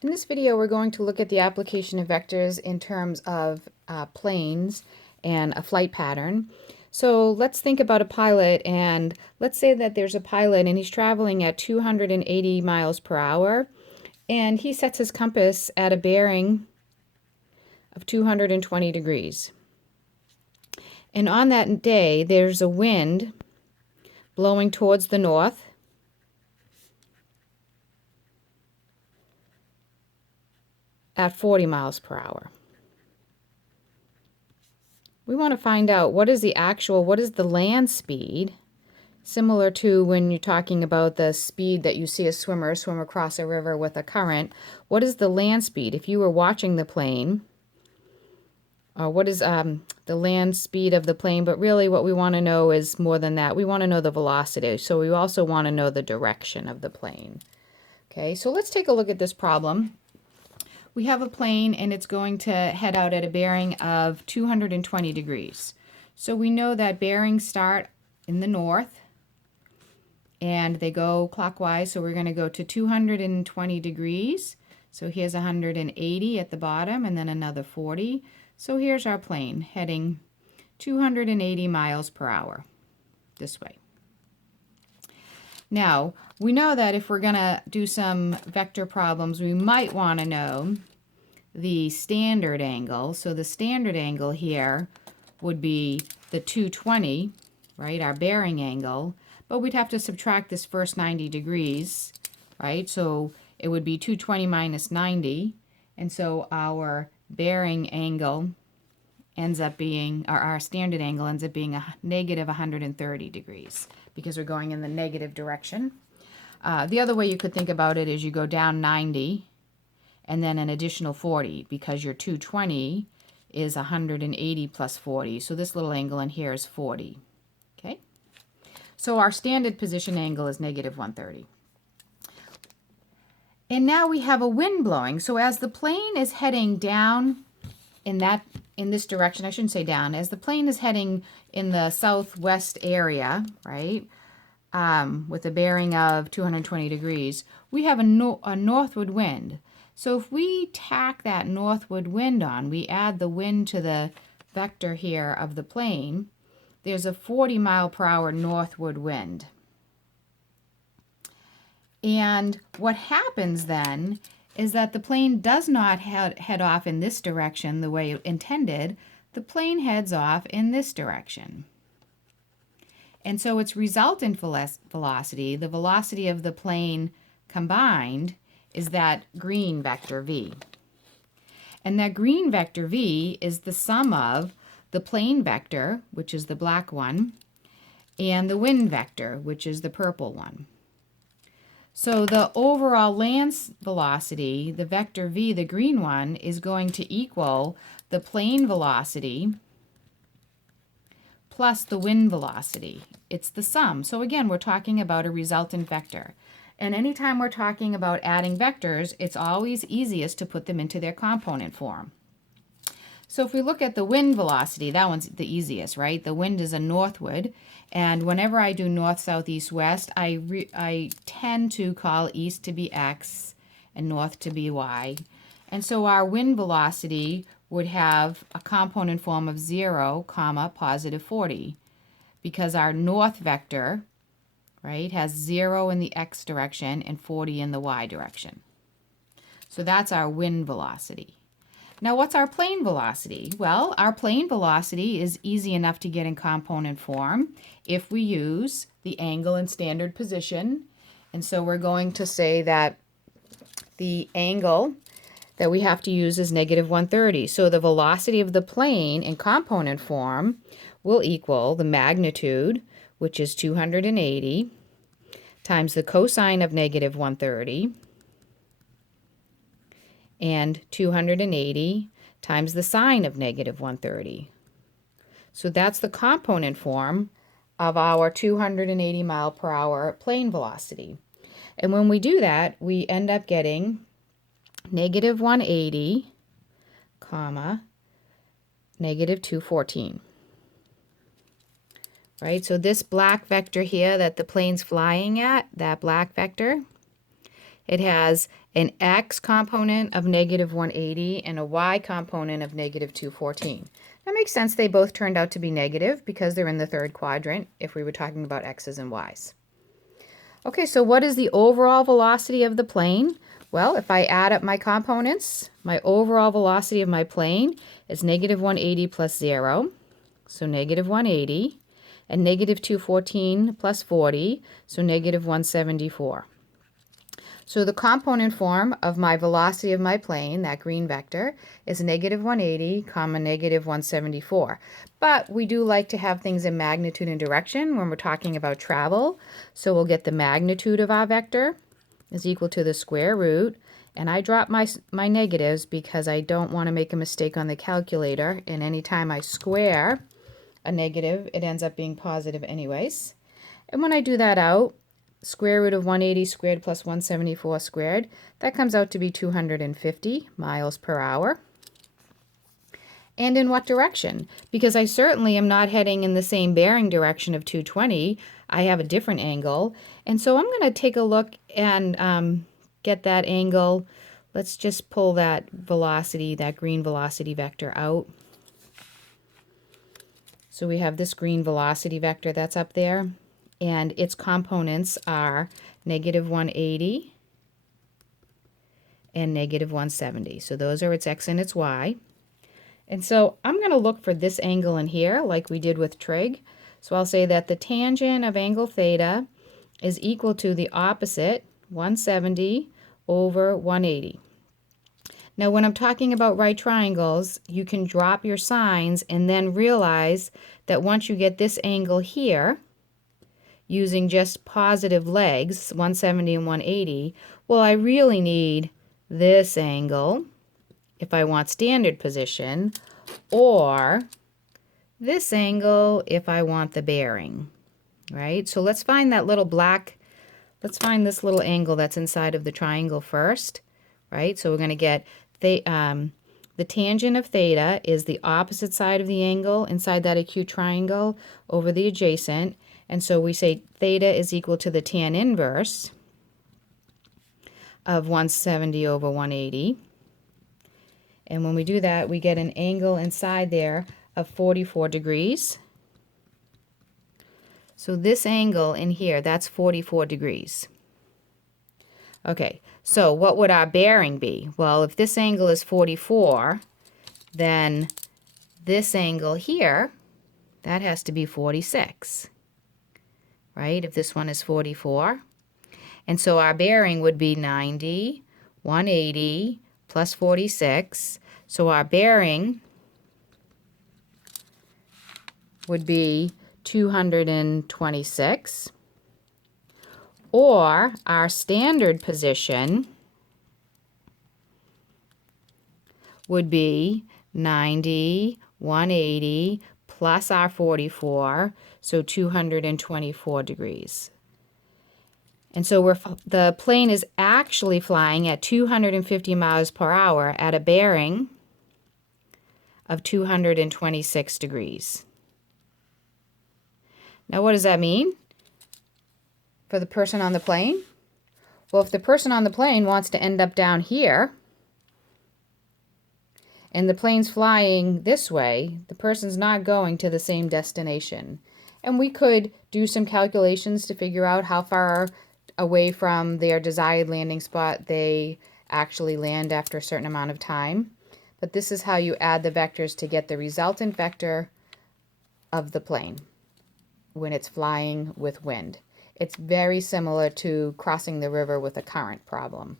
In this video, we're going to look at the application of vectors in terms of planes and a flight pattern. So let's think about a pilot, and let's say that there's a pilot and he's traveling at 280 miles per hour, and he sets his compass at a bearing of 220 degrees. And on that day, there's a wind blowing towards the north, at 40 miles per hour. We want to find out what is the land speed, similar to when you're talking about the speed that you see a swimmer swim across a river with a current. What is the land speed? If you were watching the plane, what is the land speed of the plane? But really what we want to know is more than that. We want to know the velocity. So we also want to know the direction of the plane. Okay, so let's take a look at this problem. We have a plane and it's going to head out at a bearing of 220 degrees. So we know that bearings start in the north and they go clockwise. So we're going to go to 220 degrees. So here's 180 at the bottom and then another 40. So here's our plane heading 280 miles per hour this way. Now, we know that if we're going to do some vector problems, we might want to know the standard angle. So the standard angle here would be the 220, right, our bearing angle, but we'd have to subtract this first 90 degrees, right? So it would be 220 minus 90, and so our bearing angle ends up being, or our standard angle ends up being a negative 130 degrees because we're going in the negative direction. The other way you could think about it is you go down 90 and then an additional 40 because your 220 is 180 plus 40. So this little angle in here is 40. Okay? So our standard position angle is negative 130. And now we have a wind blowing. So as the plane is heading down in this direction, I shouldn't say down, as the plane is heading in the southwest area, right, with a bearing of 220 degrees, we have a northward wind. So if we tack that northward wind on, we add the wind to the vector here of the plane, there's a 40 mile per hour northward wind. And what happens then is that the plane does not head off in this direction the way intended. The plane heads off in this direction. And so its resultant velocity, the velocity of the plane combined, is that green vector v. And that green vector v is the sum of the plane vector, which is the black one, and the wind vector, which is the purple one. So the overall land velocity, the vector v, the green one, is going to equal the plane velocity plus the wind velocity. It's the sum. So again, we're talking about a resultant vector. And anytime we're talking about adding vectors, it's always easiest to put them into their component form. So if we look at the wind velocity, that one's the easiest, right? The wind is a northward, and whenever I do north, south, east, west, I tend to call east to be x and north to be y. And so our wind velocity would have a component form of 0, comma, positive 40, because our north vector, right, has 0 in the x direction and 40 in the y direction. So that's our wind velocity. Now, what's our plane velocity? Well, our plane velocity is easy enough to get in component form if we use the angle and standard position. And so we're going to say that the angle that we have to use is negative 130. So the velocity of the plane in component form will equal the magnitude, which is 280, times the cosine of negative 130, and 280 times the sine of negative 130. So that's the component form of our 280 mile per hour plane velocity. And when we do that, we end up getting negative 180, comma, negative 214. Right, so this black vector here that the plane's flying at, that black vector, it has an x component of negative 180 and a y component of negative 214. That makes sense. They both turned out to be negative because they're in the third quadrant if we were talking about x's and y's. Okay, so what is the overall velocity of the plane? Well, if I add up my components, my overall velocity of my plane is negative 180 plus 0, so negative 180, and negative 214 plus 40, so negative 174. So the component form of my velocity of my plane, that green vector, is negative 180 comma negative 174. But we do like to have things in magnitude and direction when we're talking about travel. So we'll get the magnitude of our vector is equal to the square root. And I drop my negatives because I don't want to make a mistake on the calculator. And anytime I square a negative, it ends up being positive anyways. And when I do that out, square root of 180 squared plus 174 squared, that comes out to be 250 miles per hour. And in what direction? Because I certainly am not heading in the same bearing direction of 220. I have a different angle. And so I'm going to take a look and get that angle. Let's just pull that velocity, that green velocity vector out. So we have this green velocity vector that's up there, and its components are negative 180 and negative 170. So those are its x and its y. And so I'm going to look for this angle in here like we did with trig. So I'll say that the tangent of angle theta is equal to the opposite, 170 over 180. Now when I'm talking about right triangles, you can drop your signs and then realize that once you get this angle here, using just positive legs, 170 and 180, well, I really need this angle if I want standard position, or this angle if I want the bearing, right? So let's find that little let's find this little angle that's inside of the triangle first, right? So we're going to get the tangent of theta is the opposite side of the angle inside that acute triangle over the adjacent. And so we say theta is equal to the tan inverse of 170 over 180. And when we do that, we get an angle inside there of 44 degrees. So this angle in here, that's 44 degrees. Okay, so what would our bearing be? Well, if this angle is 44, then this angle here, that has to be 46. Right, if this one is 44. And so our bearing would be 90, 180, plus 46. So our bearing would be 226. Or our standard position would be 90, 180, plus our 44, so 224 degrees. And so the plane is actually flying at 250 miles per hour at a bearing of 226 degrees. Now what does that mean for the person on the plane? Well, if the person on the plane wants to end up down here, and the plane's flying this way, the person's not going to the same destination. And we could do some calculations to figure out how far away from their desired landing spot they actually land after a certain amount of time. But this is how you add the vectors to get the resultant vector of the plane when it's flying with wind. It's very similar to crossing the river with a current problem.